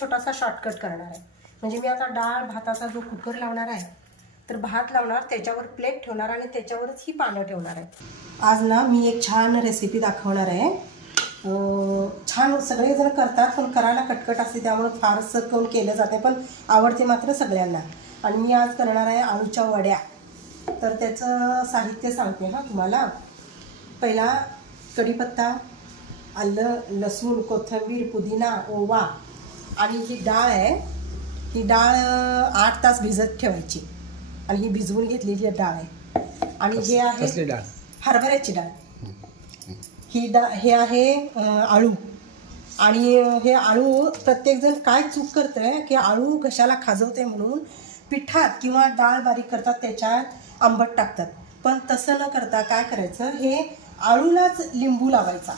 छोटासा शॉर्टकट करणार आहे. म्हणजे मी आता डाळ भाताचा जो कुकर लावणार आहे तर भात लावणार त्याच्यावर प्लेट ठेवणार आणि त्याच्यावरच ही पानं ठेवणार आहे. आज ना मी एक छान रेसिपी दाखवणार आहे. छान सगळेजण करतात पण करायला कटकट असते त्यामुळे फारसं कोण केलं जाते पण आवडते मात्र सगळ्यांना. आणि मी आज करणार आहे आळूच्या वड्या. तर त्याचं साहित्य सांगते हां तुम्हाला. पहिला कढीपत्ता आलं लसूण कोथिंबीर पुदिना ओवा आणि ही डाळ आहे ही डाळ आठ तास भिजत ठेवायची. आणि ही भिजवून घेतलेली डाळ आहे. आणि हे आहे डाळ? हरभऱ्याची डाळ. ही डा हे आहे आळू. आणि हे आळू प्रत्येकजण काय चूक करतंय की आळू घशाला खाजवते म्हणून पिठात किंवा डाळ बारीक करतात त्याच्यात आंबट टाकतात. पण तसं न करता काय करायचं हे आळूलाच लिंबू लावायचा.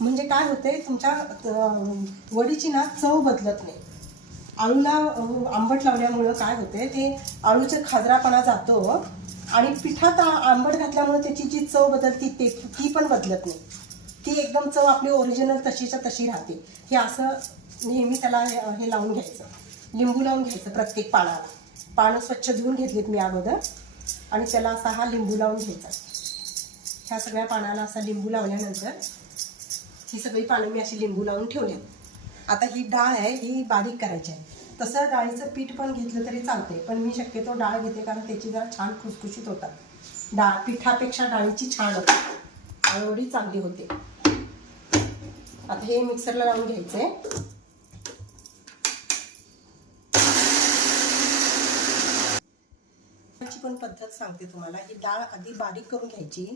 म्हणजे काय होते तुमच्या वडीची ना चव बदलत नाही. आळूला आंबट लावल्यामुळं काय होते ते आळूचा खाजरापणा जातो आणि पिठात आंबट घातल्यामुळे त्याची जी चव बदलती ते ती पण बदलत नाही. ती एकदम चव आपली ओरिजिनल तशीच्या तशी राहते. हे असं नेहमी त्याला हे हे लावून घ्यायचं. लिंबू लावून घ्यायचं प्रत्येक पानाला. पानं स्वच्छ धुवून घेतलीत मी अगोदर. आणि त्याला असा हा लिंबू लावून घ्यायचा. ह्या सगळ्या पानाला असा लिंबू लावल्यानंतर ही सगळी पानं मी अशी लिंबू लावून ठेवली आता ही डाळ आहे ही बारीक करायची आहे. तसं डाळीचं पीठ पण घेतलं तरी चालते पण मी शक्यतो डाळ घेते कारण त्याची जरा छान खुसखुशीत होतात. डाळ पिठापेक्षा डाळीची छान होते. एवढी चांगली होते. आता हे मिक्सरला लावून घ्यायचंय. ची पण पद्धत सांगते तुम्हाला. ही डाळ आधी बारीक करून घ्यायची.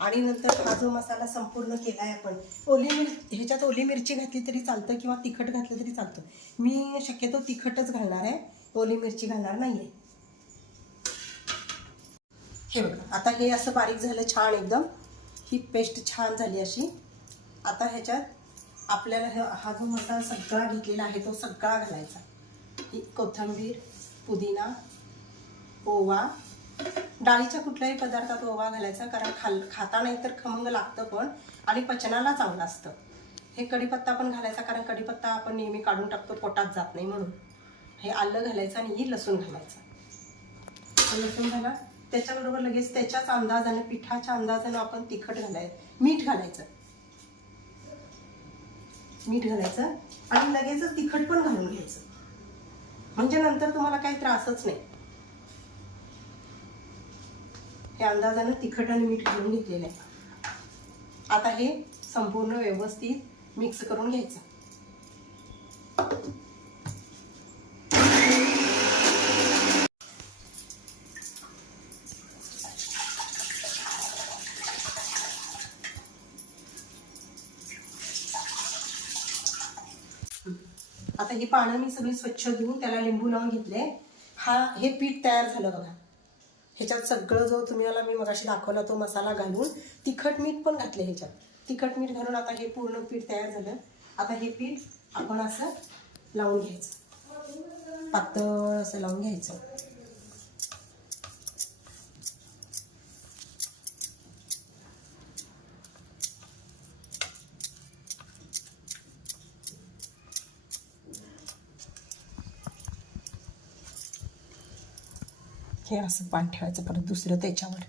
आणि नंतर हा जो मसाला संपूर्ण केला आहे आपण ओली मिर ह्याच्यात ओली मिरची घातली तरी चालतं किंवा तिखट घातलं तरी चालतं. मी शक्यतो तिखटच घालणार आहे ओली मिरची घालणार नाही आहे हे बघा आता हे असं बारीक झालं छान एकदम. ही पेस्ट छान झाली अशी. आता ह्याच्यात आपल्याला हा- हा जो मसाला सगळा घेतलेला आहे तो सगळा घालायचा. ही कोथिंबीर पुदिना ओवा डाळीच्या कुठल्याही पदार्थात ओवा घालायचा कारण खाल खाता नाही तर खमंग लागतं पण आणि पचनाला चांगलं असतं. हे कढीपत्ता पण घालायचा कारण कढीपत्ता आपण नेहमी काढून टाकतो पोटात जात नाही म्हणून. हे आलं घालायचं आणि ही लसूण घालायचं. हे लसूण घाला. त्याच्याबरोबर लगेच त्याच्याच अंदाजाने पिठाच्या अंदाजाने आपण तिखट घालाय मीठ घालायचं. मीठ घालायचं आणि लगेचच तिखट पण घालून घ्यायचं. म्हणजे नंतर तुम्हाला काही त्रासच नाही. हे अंदाजानं तिखट आणि मीठ घालून घेतलेलं आहे. आता हे संपूर्ण व्यवस्थित मिक्स करून घ्यायचं. आता ही पानं मी सगळी स्वच्छ धुवून त्याला लिंबू लावून घेतले हा हे पीठ तयार झालं बघा. ह्याच्यात सगळं जो तुम्ही मला मी मगाशी दाखवला तो मसाला घालून तिखट मीठ पण घातले ह्याच्यात. तिखट मीठ घालून आता हे पूर्ण पीठ तयार झालं. आता हे पीठ आपण असं लावून घ्यायचं. पातळ असं लावून घ्यायचं. हे असं पान ठेवायचं परत दुसरं त्याच्यावर.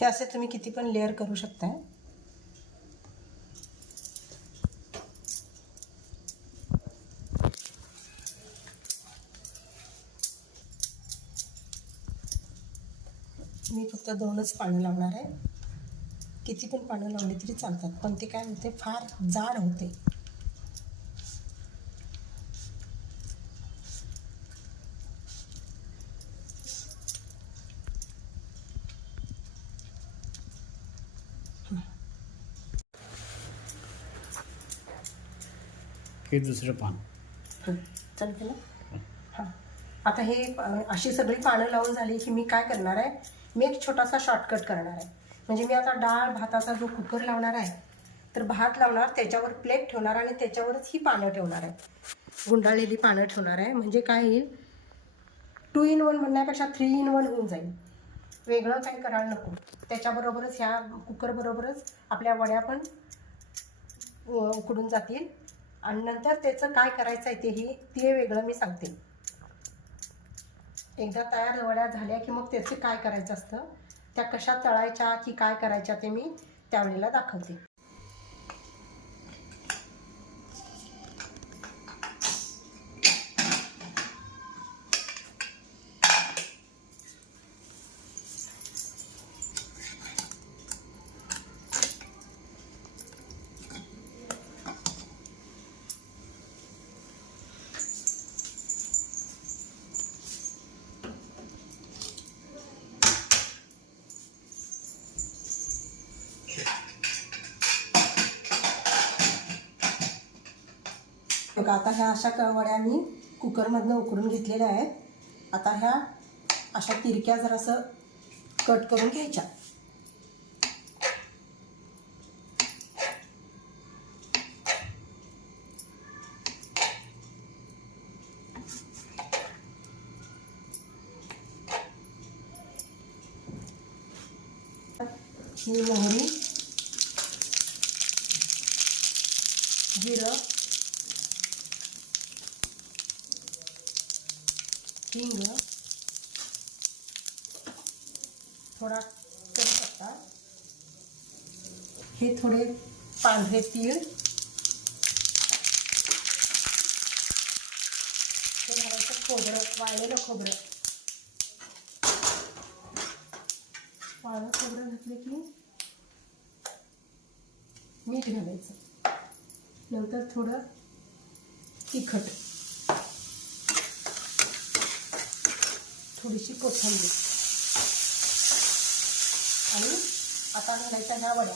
हे असे तुम्ही किती पण लेअर करू शकताय. मी फक्त दोनच पानं लावणार आहे. किती पण पानं लावली तरी चालतात पण ते काय होते फार जाड होते. हे दुसरं पान. चल ना हां. आता हे अशी सगळी पानं लावून झाली की मी काय करणार आहे? मी एक छोटासा शॉर्टकट करणार आहे. म्हणजे मी आता डाळ भाताचा जो कुकर लावणार आहे तर भात लावणार त्याच्यावर प्लेट ठेवणार आणि त्याच्यावरच ही पानं ठेवणार आहे. गुंडाळलेली पानं ठेवणार आहे. म्हणजे काय येईल? टू इन वन म्हणण्यापेक्षा थ्री इन वन होऊन जाईल. वेगळं काही करायला नको. त्याच्याबरोबरच ह्या कुकरबरोबरच आपल्या वड्या पण उ- उकडून जातील. आणि नंतर त्याचं काय करायचं आहे तेही ते वेगळं मी सांगते. एकदा तयार वड्या झाल्या की मग त्याचे काय करायचं असतं? त्या कशा तळायच्या की काय करायच्या ते मी त्यावेळेला दाखवते. बघा आता ह्या अशा क- वड्या मी कुकरमधनं उकरून घेतलेल्या आहेत. आता ह्या अशा तिरक्या जरासं कट करून घ्यायच्या. ही मोहरी जिरं हिंग थोडा कढीपत्ता हे थोडे पांढरे तीळ. हे घालायचं खोबरं वाळलेलं खोबरं. वाळलं खोबरं घातलं की मीठ घालायचं. नंतर थोडं तिखट. थोडीशी कोथिंबीर. आणि आता घालायच्या ह्या वड्या.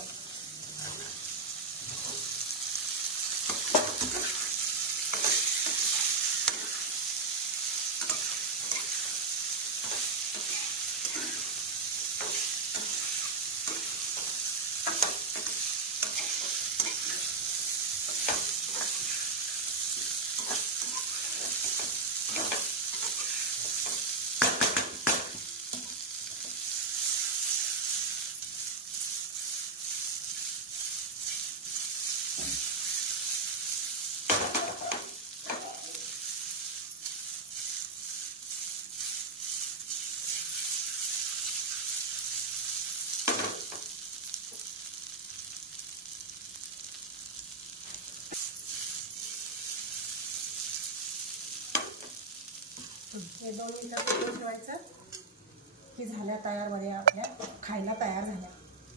हे दोन मिनटं ठेवायचं? की झाल्या तयार वड्या आपल्या. खायला तयार झाल्या.